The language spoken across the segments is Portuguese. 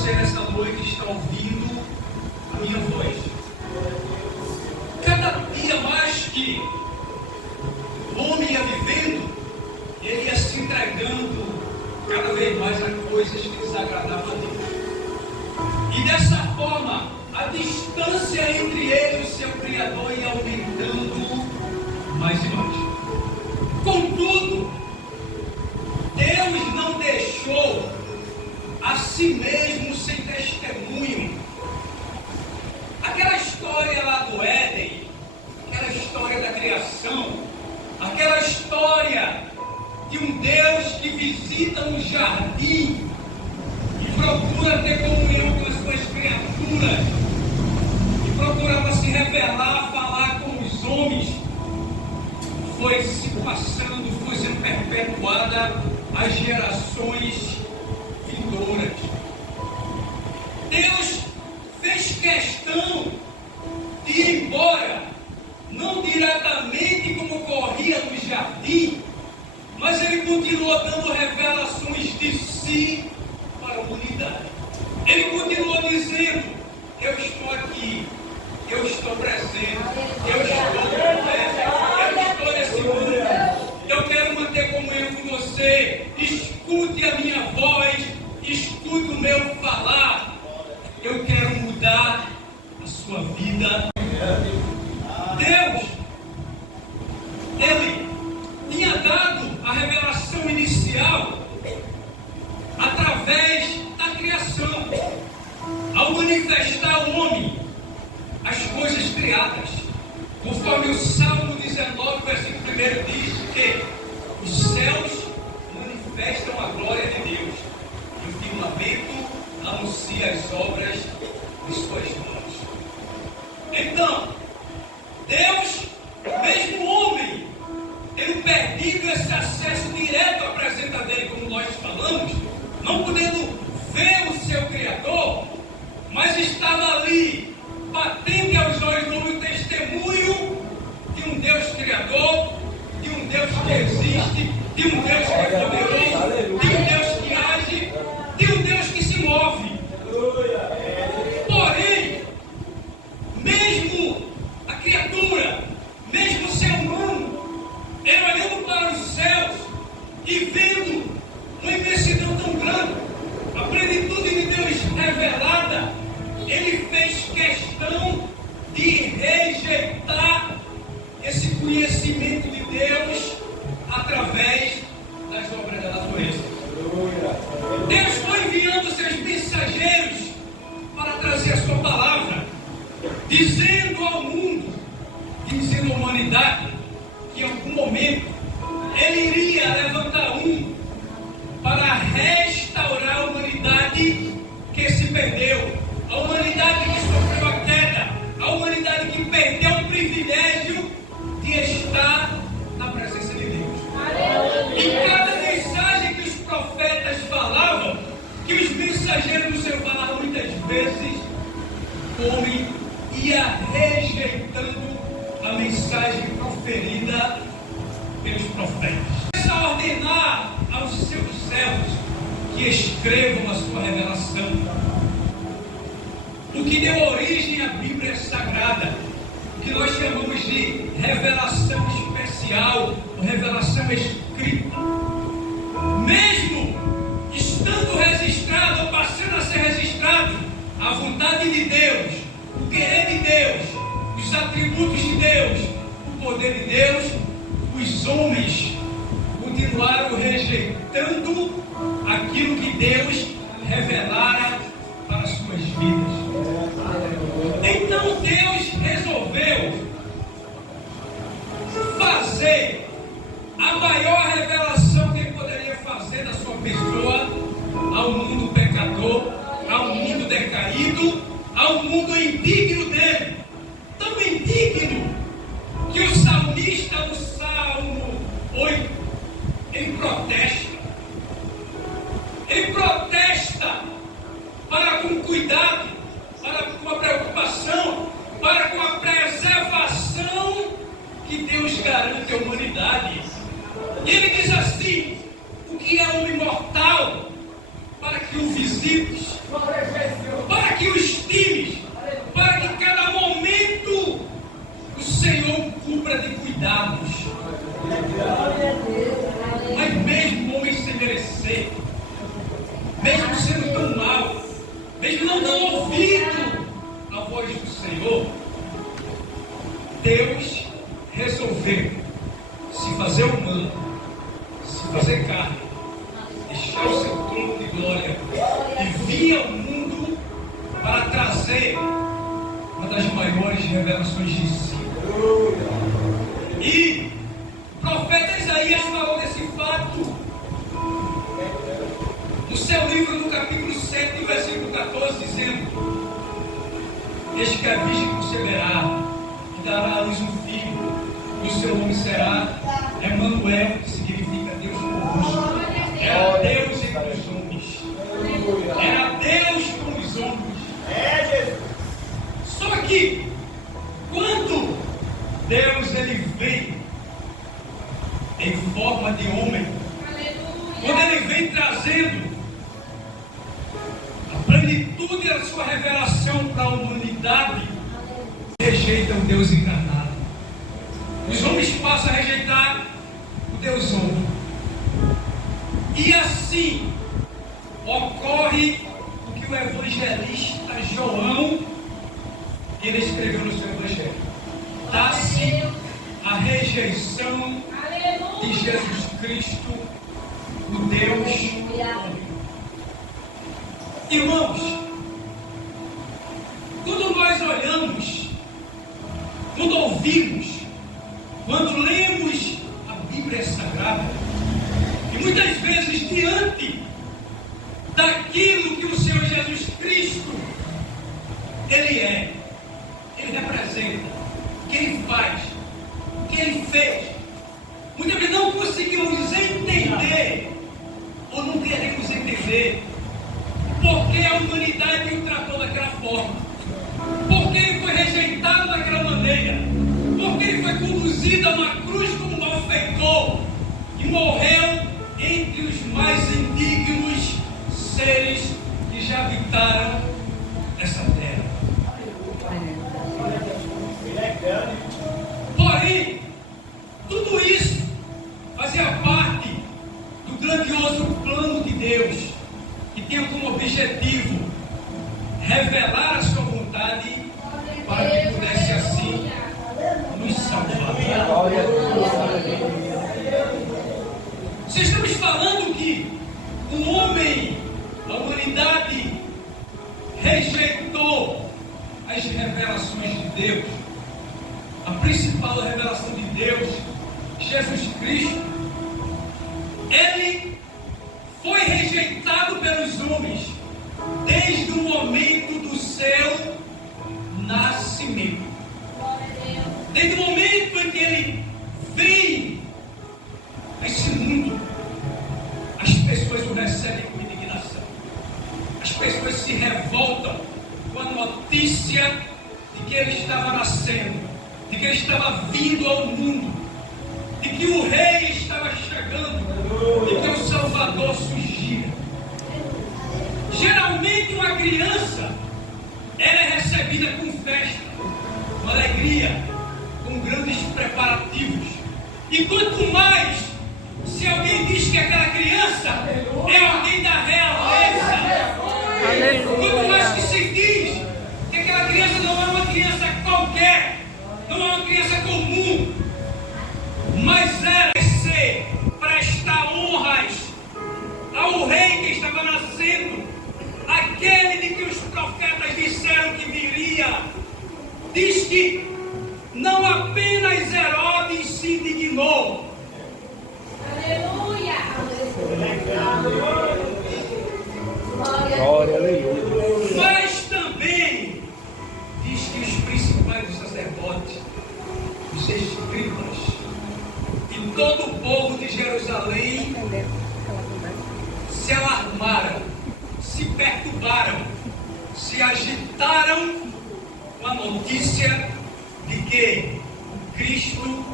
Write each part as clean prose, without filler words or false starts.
você nesta noite está ouvindo a minha voz. Cada dia mais que o homem ia vivendo, ele ia se entregando cada vez mais a coisas que desagradavam a Deus. E dessa forma, a distância entre ele e o seu Criador ia aumentando mais e mais. Contudo, Deus não deixou a si mesmo sem testemunho. Aquela história lá do Éden, aquela história da criação, aquela história de um Deus que visita um jardim e procura ter comunhão com as suas criaturas, e procurava se revelar, falar com os homens, foi se passando, foi sendo perpetuada às gerações vindouras. Deus fez questão de ir embora, não diretamente como ocorria no jardim, mas ele continuou dando revelações de si para a humanidade. Ele continuou dizendo: eu estou aqui, eu estou presente, eu estou nesse mundo, eu quero manter comunhão com você, escute a minha voz, escute o meu falar, eu quero mudar a sua vida. Deus, Ele tinha dado a revelação inicial através da criação, ao manifestar ao homem as coisas criadas, conforme o Salmo 19, versículo 1 diz que os céus manifestam a glória de Deus e o firmamento anuncia as obras de suas mãos. Então, Deus, mesmo homem, tendo perdido esse acesso direto à presença dele, como nós falamos, não podendo ver o seu Criador, mas estava ali, batendo aos olhos no testemunho de um Deus Criador, de um Deus que existe, de um Deus que é poderoso, de um Deus que age, de um Deus que se move. Porém, mesmo a criatura, mesmo o ser humano, ele olhando para os céus e vendo uma imensidão tão grande, a plenitude de Deus revelada, ele fez questão de rejeitar esse conhecimento de Deus através das obras da natureza. Deus foi enviando seus mensageiros para trazer a sua palavra, dizendo ao mundo, dizendo à humanidade, que em algum momento ele iria levantar um para restaurar a humanidade que se perdeu, a humanidade que sofreu a queda, a humanidade que perdeu o privilégio de estar na presença de Deus. E cada mensagem que os profetas falavam, que os mensageiros do Senhor falavam muitas vezes, o homem ia rejeitando a mensagem proferida pelos profetas. Começa a ordenar aos seus servos que escrevam a sua revelação. O que deu origem à Bíblia Sagrada, o que nós chamamos de revelação especial, ou revelação escrita. Mesmo estando registrado, ou passando a ser registrado, a vontade de Deus, o querer de Deus, os atributos de Deus, o poder de Deus, os homens continuaram rejeitando aquilo que Deus revelara para as suas vidas. Então Deus resolveu fazer a maior revelação que Ele poderia fazer da sua pessoa ao mundo pecador, ao mundo decaído, ao mundo indigno dele. Tão indigno que o salmista no Salmo 8, ele protesta. Ele protesta para com cuidado, para com a preocupação, para com a preservação que Deus garante à humanidade. E ele diz assim: o que é homem mortal para que o visites? mesmo sendo tão mau, mesmo não tão ouvido a voz do Senhor, Deus resolveu se fazer humano, se fazer carne, deixar o seu trono de glória e vir ao mundo para trazer uma das maiores revelações de si. E o profeta Isaías falou desse fato no seu livro, no capítulo 7, versículo 14, dizendo: Eis que a virgem conceberá e dará à luz um filho, e o seu nome será Emanuel, que significa Deus conosco. Era Deus entre os homens. Era Deus com os homens. Só que quando Deus ele veio em forma de homem, quando ele vem trazendo a plenitude da sua revelação para a humanidade, rejeitam o Deus encarnado. Os homens passam a rejeitar o Deus homem. E assim ocorre o que o evangelista João ele escreveu no seu evangelho. Dá-se a rejeição de Jesus Cristo, o Deus homem. Irmãos, quando nós olhamos, quando ouvimos, quando lemos a Bíblia Sagrada, e muitas vezes diante daquilo que o Senhor Jesus Cristo ele representa, o que ele faz, o que ele fez, muitas vezes não conseguimos entender ou não queremos entender porque a humanidade o tratou daquela forma, porque ele foi rejeitado daquela maneira, porque ele foi conduzido a uma cruz como um malfeitor e morreu entre os mais indignos seres que já habitaram essa terra. Porém, tudo isso fazia parte do grandioso plano de Deus, que tinha como objetivo revelar a sua vontade para que pudesse assim nos salvar. Se estamos falando que o homem, a humanidade, rejeitou as revelações de Deus, a principal revelação de Deus, Jesus Cristo, ele foi rejeitado pelos homens desde o momento do seu nascimento. Desde o momento em que ele vem a esse mundo, as pessoas o recebem com indignação. As pessoas se revoltam com a notícia de que ele estava nascendo, de que ele estava vindo ao mundo, de que o rei estava chegando, de que o Salvador surgia. Geralmente uma criança ela é recebida com festa, com alegria, com grandes preparativos. E quanto mais, se alguém diz que aquela criança é alguém da realeza, quanto mais que se diz que aquela criança não é uma criança qualquer, não é uma criança comum, mas ela ser prestar honras ao rei que estava nascendo, aquele de que os profetas disseram que viria. Diz que não apenas Herodes se indignou. Aleluia! Glória, aleluia. Mas também diz que os principais sacerdotes, os escribas e todo o povo de Jerusalém se alarmaram, se perturbaram, se agitaram com a notícia de que o Cristo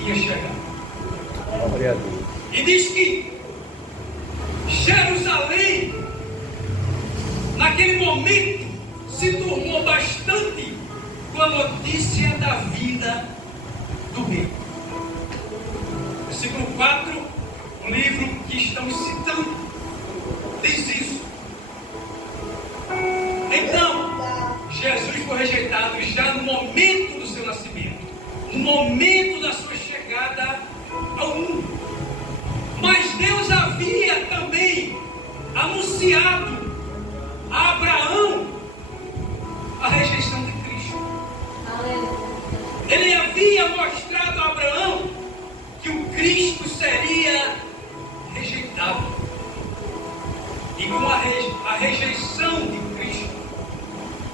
ia chegar. Glória a Deus. E diz que Jerusalém, naquele momento, se turmou bastante com a notícia da vida do rei. Versículo 4, o livro que estamos citando, diz isso. anunciado a Abraão a rejeição de Cristo. Ele havia mostrado a Abraão que o Cristo seria rejeitado. E com a rejeição de Cristo,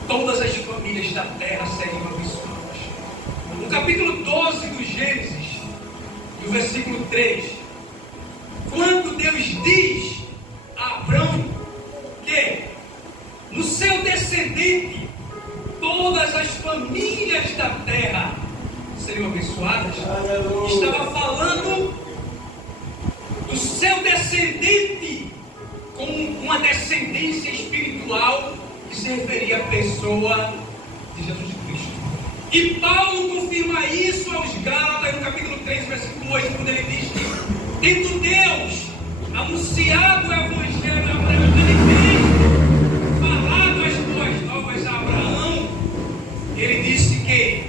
todas as famílias da terra seriam abençoadas. No capítulo 12 do Gênesis, no versículo 3, quando Deus diz a Abraão que no seu descendente todas as famílias da terra seriam abençoadas, estava falando do seu descendente como uma descendência espiritual que se referia à pessoa de Jesus Cristo. E Paulo confirma isso aos Gálatas no capítulo 3, versículo 8, quando ele diz que, tendo Deus anunciado o Evangelho a Abraão, ele mesmo falado as boas novas a Abraão, ele disse que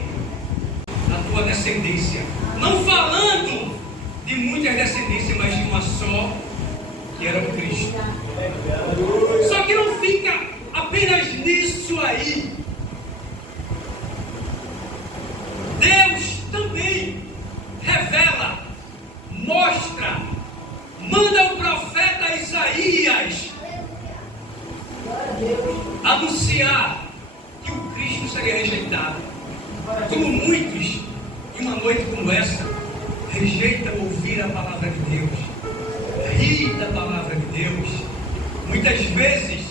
a tua descendência, não falando de muitas descendências, mas de uma só, que era o Cristo. Só que não fica apenas nisso aí. Deus também revela, mostra, manda o profeta Isaías anunciar que o Cristo seria rejeitado. Como muitos, em uma noite como essa, rejeitam ouvir a palavra de Deus, rir da palavra de Deus. Muitas vezes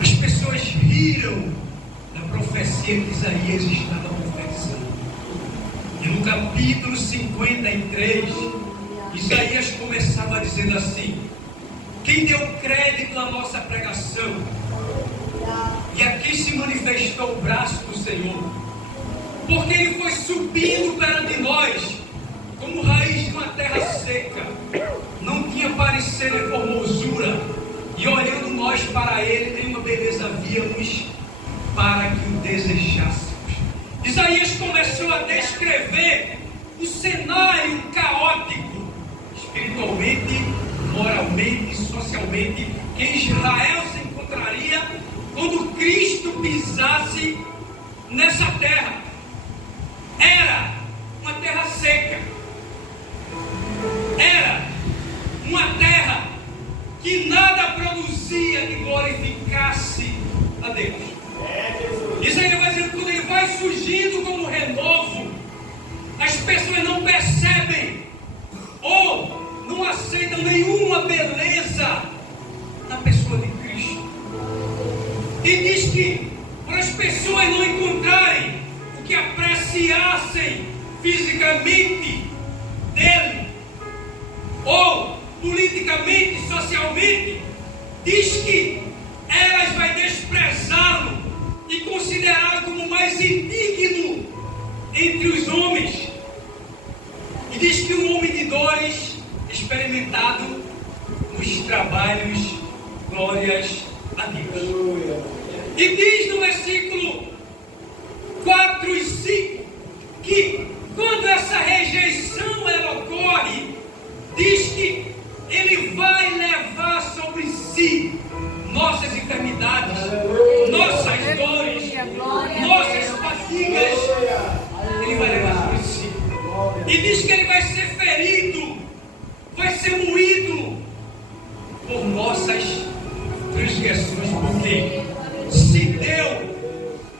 as pessoas riram da profecia que Isaías estava profetizando. E no capítulo 53, Isaías começava dizendo assim: quem deu crédito à nossa pregação? E aqui se manifestou o braço do Senhor, porque ele foi subindo perante nós como raiz de uma terra seca, não tinha parecer de formosura, e olhando nós para ele, nenhuma beleza víamos para que o desejássemos. Isaías começou a descrever o cenário caótico, espiritualmente, moralmente, socialmente, que Israel se encontraria quando Cristo pisasse nessa terra. Era uma terra seca, era uma terra que nada produzia que glorificasse a Deus. Isaías vai dizendo que quando ele vai surgindo como renovo, as pessoas não percebem ou não aceitam nenhuma beleza na pessoa de Cristo. E diz que para as pessoas não encontrarem o que apreciassem fisicamente dele, ou politicamente, socialmente, diz que elas vai desprezá-lo e considerá-lo como o mais indigno entre os homens. E diz que um homem de dores, experimentado nos trabalhos, glórias a Deus. E diz no versículo 4 e 5 que quando essa rejeição ela ocorre, diz que ele vai levar sobre si nossas enfermidades, nossas dores, nossas fadigas. Ele vai levar sobre si. E diz que ele vai ser ferido, vai ser moído por nossas transgressões, porque se deu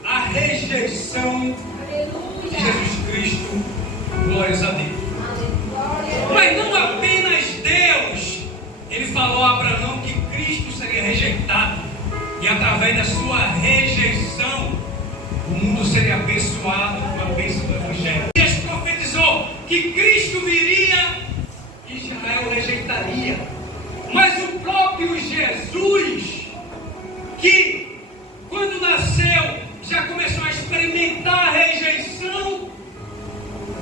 a rejeição de Jesus Cristo. Glórias a Deus. Mas não apenas Deus, ele falou a Abraão que Cristo seria rejeitado, e através da sua rejeição o mundo seria abençoado com a bênção do Evangelho. Deus profetizou que Cristo viria e Israel rejeitaria. Mas o próprio Jesus, que quando nasceu já começou a experimentar a rejeição,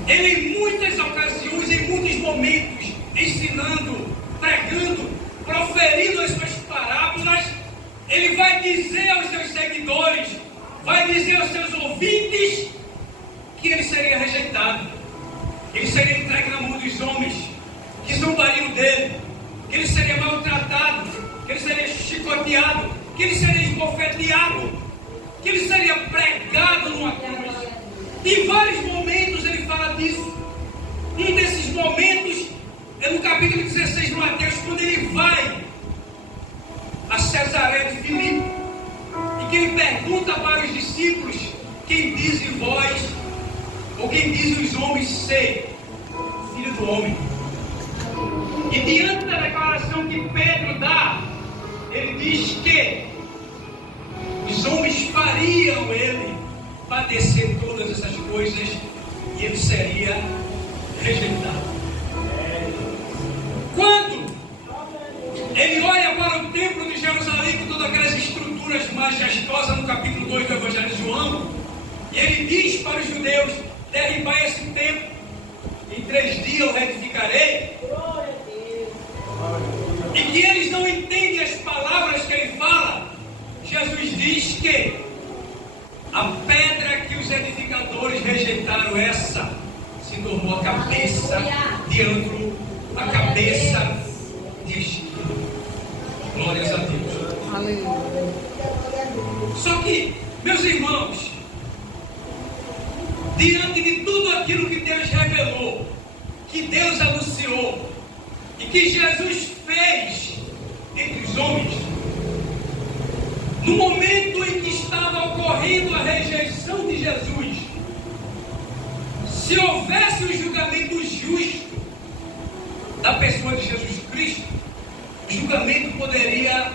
ele em muitas ocasiões, em muitos momentos, ensinando, pregando, proferindo as suas parábolas, ele vai dizer aos seus seguidores, vai dizer aos seus ouvintes, que ele seria rejeitado, ele seria entregue na mão dos homens, que zombariam dele, que ele seria maltratado, que ele chicoteado, que ele seria esbofeteado, que ele seria pregado numa cruz. Em vários momentos ele fala disso. Um desses momentos é no capítulo 16 de Mateus, quando ele vai a Cesaré de Filipe, e que ele pergunta para os discípulos: quem dizem vós, ou quem dizem os homens ser filho do homem? E diante da declaração que Pedro dá, ele diz que os homens fariam ele padecer todas essas coisas e ele seria rejeitado. Quando ele olha para o templo de Jerusalém com todas aquelas estruturas majestosas no capítulo 2 do Evangelho de João, e ele diz para os judeus: derribai esse templo, em 3 dias eu reedificarei. E que eles não entendem as palavras que ele fala, Jesus diz que a pedra que os edificadores rejeitaram, essa se tornou a cabeça de ângulo, a cabeça de esquina. Glórias a Deus. Aleluia. Só que, meus irmãos, diante de tudo aquilo que Deus revelou, que Deus anunciou e que Jesus fez entre os homens, no momento em que estava ocorrendo a rejeição de Jesus, se houvesse o julgamento justo da pessoa de Jesus Cristo, o julgamento poderia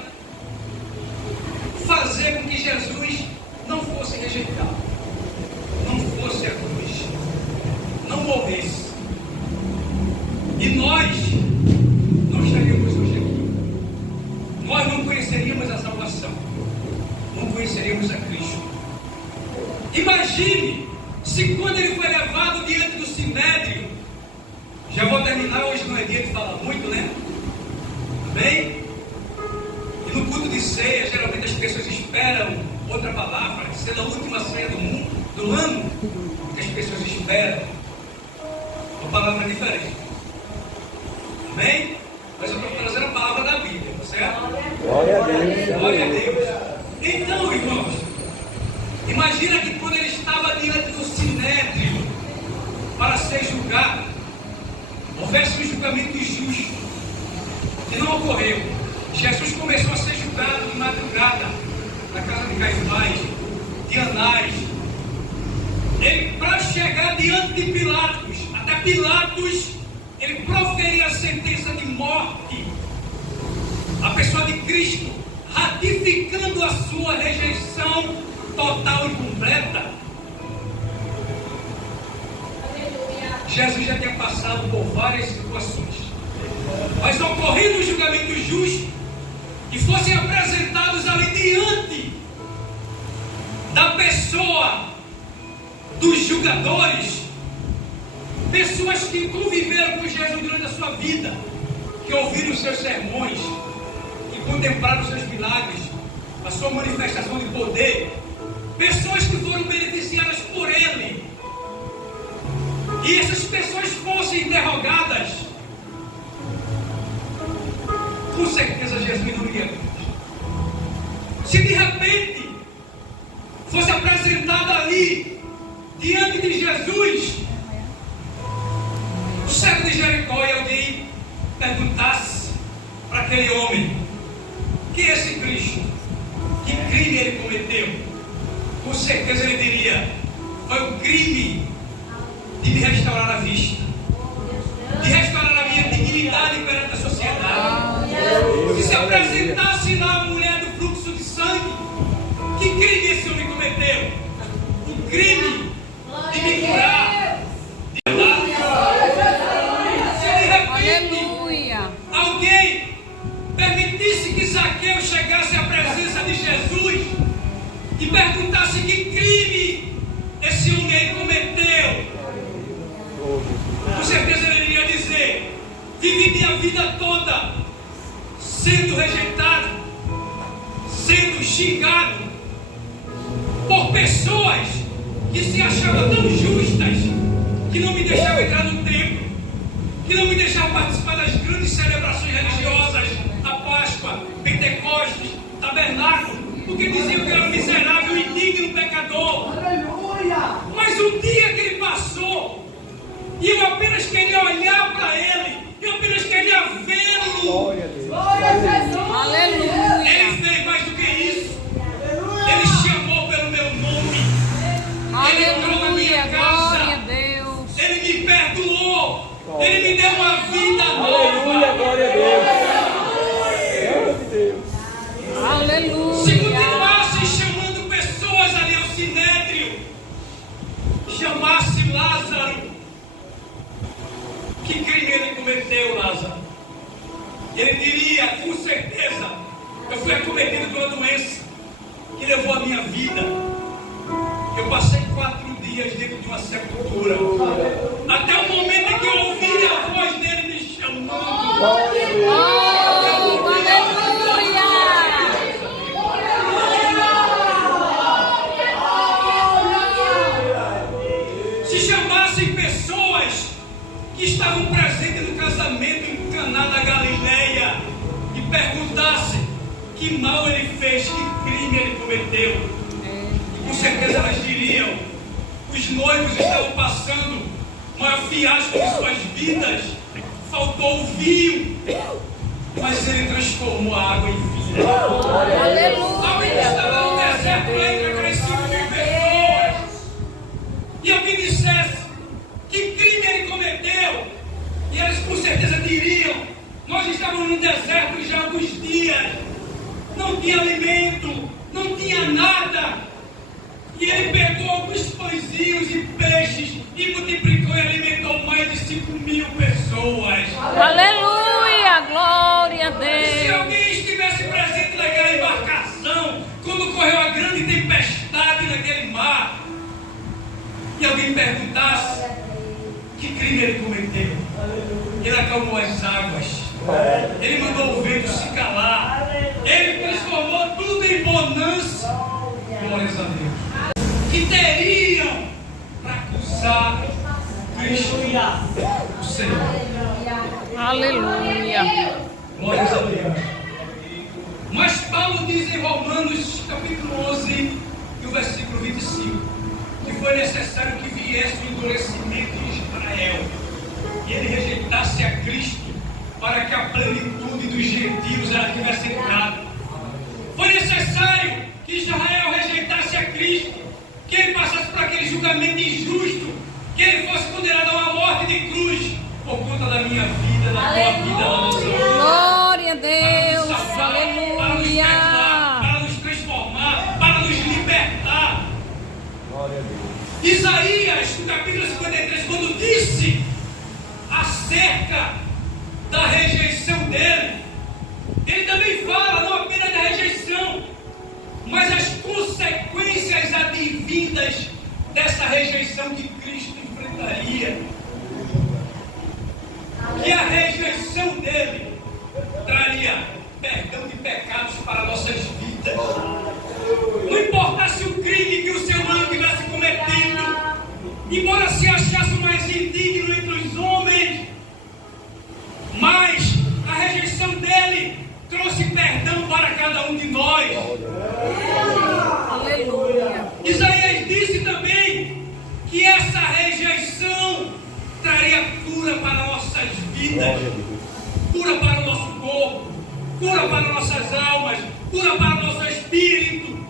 fazer com que Jesus não fosse rejeitado, não fosse a cruz, não morresse. E nós não estaríamos hoje aqui. Nós não conheceríamos a salvação, não conheceríamos a Cristo. Imagine se quando ele foi levado diante do Sinédrio, já vou terminar, hoje não é dia de falar muito, né? Amém? E no culto de ceia, geralmente as pessoas esperam outra palavra, sendo a última ceia do ano, que as pessoas esperam uma palavra diferente. Amém? Mas eu estou trazendo a palavra da Bíblia, tá certo? Glória a Deus. Glória a Deus. Então, irmãos, imagina que quando ele estava diante do Sinédrio para ser julgado, houvesse um julgamento injusto, que não ocorreu. Jesus começou a ser julgado de madrugada na casa de Caifás, de Anás. Ele, para chegar diante de Pilatos, até Pilatos, ele proferia a sentença de morte à pessoa de Cristo, ratificando a sua rejeição total e completa. Jesus já tinha passado por várias situações, mas ocorrendo um julgamento justo, que fossem apresentados ali diante da pessoa dos julgadores, pessoas que conviveram com Jesus durante a sua vida, que ouviram os seus sermões, que contemplaram os seus milagres, a sua manifestação de poder, pessoas que foram beneficiadas por ele, e essas pessoas fossem interrogadas, com certeza Jesus não iria. Se de repente fosse apresentado ali, diante de Jesus, o cego de Jericó, e alguém perguntasse para aquele homem: quem é esse Cristo? Que crime ele cometeu? Com certeza ele diria: foi o crime de me restaurar a vista, de restaurar a minha dignidade perante a sociedade. Se se apresentasse lá a mulher do fluxo de sangue, que crime esse homem cometeu? O crime de me curar, de se de repente alguém permitisse que Zaqueu chegasse à presença de Jesus e perguntasse que crime esse homem aí cometeu, com certeza ele iria dizer: vivi minha vida toda sendo rejeitado, sendo xingado por pessoas que se achavam tão justas, que não me deixavam entrar no templo, que não me deixavam participar das grandes celebrações religiosas, a Páscoa, Pentecostes, tabernáculo, porque diziam que era um miserável, indigno pecador. Mas o dia que ele passou, e eu apenas queria olhar para ele, eu apenas queria vê-lo. Glória a Deus. Aleluia. Ele fez mais do que isso. Ele chamou pelo meu nome. Ele entrou na minha Aleluia. Glória a casa. Deus. Ele me perdoou. Ele me deu uma vida Aleluia, nova. glória a Deus. Glória a Deus. Se Aleluia. continuasse chamando pessoas ali ao sinédrio, chamasse Lázaro, que crime ele cometeu, Lázaro? Ele diria, com certeza, eu fui acometido de uma doença que levou a minha vida. Eu passei 4 dias dentro de uma sepultura, até o momento em que eu ouvi a voz dele me chamando. Glória a Deus. Oh, aleluia. Se chamassem pessoas que estavam presentes no casamento em Caná da Galileia e perguntassem que mal ele fez, que crime ele cometeu, e com certeza elas diriam: os noivos estavam passando o maior fiasco de suas vidas, faltou o vinho, mas ele transformou a água em vinho. Alguém estava no deserto lá entre aquelas 5.000 pessoas, e alguém dissesse que crime ele cometeu, e elas com certeza diriam: nós estávamos no deserto já há alguns dias, não tinha alimento, não tinha nada, e ele pegou alguns pãezinhos e peixes e multiplicou e alimentou mais de 5.000 pessoas. Aleluia. Glória a Se Deus. alguém estivesse presente naquela embarcação, quando correu a grande tempestade naquele mar, e alguém perguntasse que crime ele cometeu, ele acalmou as águas, ele mandou o vento se calar, ele transformou tudo em bonança. Glórias a Deus. Que teriam para acusar Cristo, o Senhor. Aleluia. Glórias a Deus. Mas Paulo diz em Romanos capítulo 11 e o versículo 25 que foi necessário que viesse o endurecimento de Israel e ele rejeitasse a Cristo para que a plenitude dos gentios ela tivesse entrado. Foi necessário que Israel rejeitasse a Cristo, que ele passasse por aquele julgamento injusto, que ele fosse condenado a uma morte de cruz por conta da minha vida, da tua vida, da nossa vida. Glória a Deus. Para nos salvar, para nos Aleluia. perdoar, para nos transformar, para nos libertar. Glória a Deus. Isaías, no capítulo 53, quando disse acerca da rejeição dele, ele também fala não apenas da rejeição, mas as consequências advindas dessa rejeição que Cristo enfrentaria. Que a rejeição dele traria perdão de pecados para nossas vidas. Não importasse o crime que o ser humano tivesse cometido, embora se achasse o mais indigno entre os homens, mas a rejeição dele trouxe perdão para cada um de nós. Aleluia. Isaías disse também que essa rejeição traria cura para nossas vidas, cura para o nosso corpo, cura para nossas almas, cura para o nosso espírito,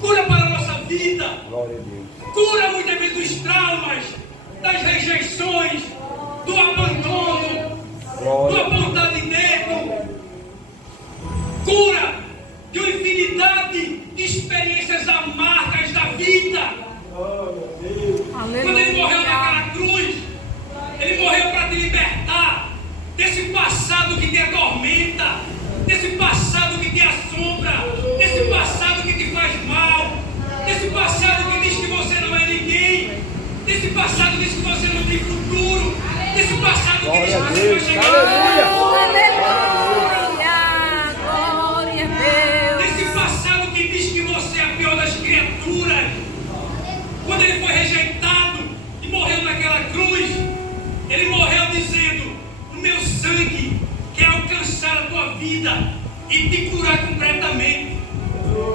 cura para a nossa vida, Glória a Deus. cura muitas vezes dos traumas, das rejeições, do abandono, do Glória. apontar de dedo, cura de uma infinidade de experiências amargas da vida. Quando ele morreu naquela cruz, ele morreu para te libertar desse passado que te atormenta, desse passado que te assombra, desse passado que te faz mal, desse passado que diz que você não é ninguém, desse passado que diz que você não tem futuro, desse passado que diz que você não vai chegar Aleluia. Glória a Deus. desse passado que diz que você é a pior das criaturas. Quando ele foi rejeitado e morreu naquela cruz, ele morreu dizendo: o meu sangue quer alcançar a tua vida e te curar completamente.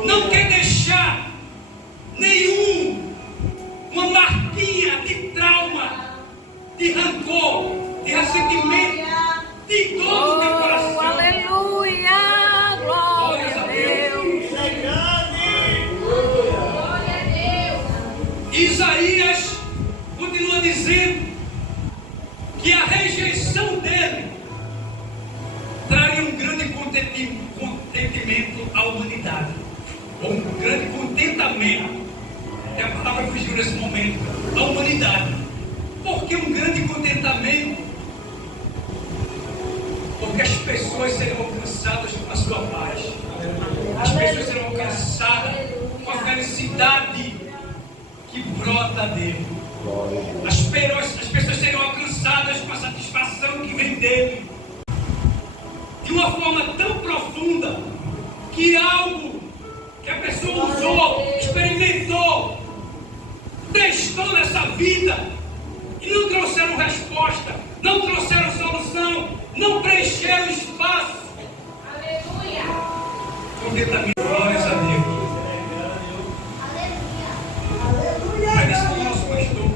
não quer deixar uma marquinha de trauma, de rancor, de ressentimento, de dor no teu Oh, coração. aleluia. Glória a Deus. Isaías continua dizendo que a rejeição dele traria um grande contentamento à humanidade, ou um grande contentamento, que a palavra fugiu nesse momento, à humanidade. Por que um grande contentamento? Porque as pessoas serão alcançadas com a sua paz, as pessoas serão alcançadas com a felicidade que brota dele. As pessoas serão alcançadas com a satisfação que vem dele. De uma forma tão profunda que algo que a pessoa usou, experimentou, testou nessa vida e não trouxeram resposta, não trouxeram solução, não preencheram espaço. Aleluia. Contentamento, glórias a Deus. Mas esse é o nosso pastor.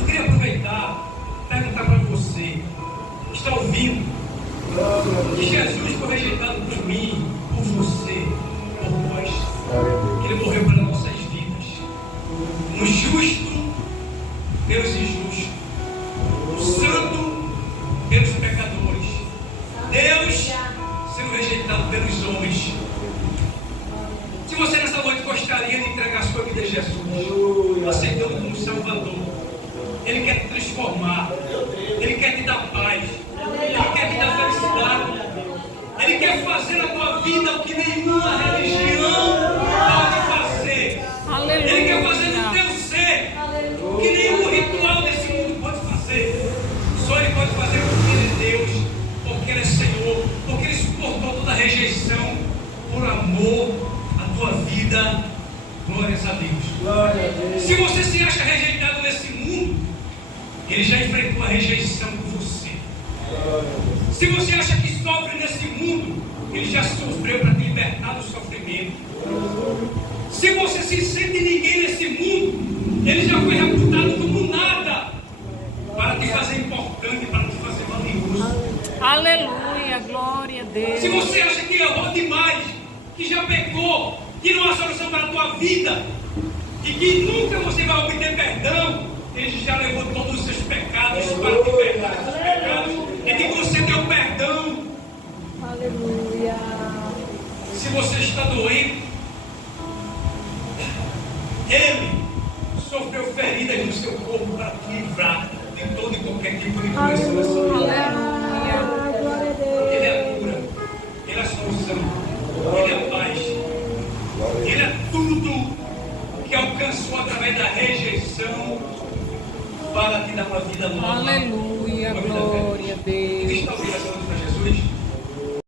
Eu queria aproveitar e perguntar para você, que está ouvindo, que Jesus foi rejeitado por mim, por você, por nós. Ele morreu pelas nossas vidas. Um justo pelos injustos. O santo pelos pecadores. Deus sendo rejeitado pelos homens. Se você nessa noite gostaria de entregar a sua vida a Jesus, aceitando como Salvador, Ele quer te transformar, Ele quer te dar paz, Ele quer te dar felicidade, Ele quer fazer na tua vida o que nenhuma religião pode fazer. Aleluia. Ele quer fazer no teu ser o que nenhum ritual desse mundo pode fazer. Só Ele pode fazer porque Ele é Deus, porque Ele é Senhor, porque Ele suportou toda a rejeição por amor à tua vida. Glórias a Deus. Se você se acha rejeitado nesse mundo, Ele já enfrentou a rejeição por você. Se você acha que sofre nesse mundo, Ele já sofreu para te libertar do sofrimento. Se você se sente ninguém nesse mundo, Ele já foi reputado como nada para te fazer importante, para te fazer valioso. Aleluia. Glória a Deus. Se você acha que errou demais, que já pecou, que não há solução para a tua vida e que nunca você vai obter perdão, Ele já levou todos os seus pecados para te perdoar os seus pecados e te concedeu o perdão. Aleluia. Se você está doente, Ele sofreu feridas no seu corpo para te livrar de todo e qualquer tipo de doença na sua vida. Aleluia. Ele é a cura, Ele é a solução, Ele é a paz, Ele é tudo que alcançou através da rejeição para te dar uma vida nova. Aleluia. Uma vida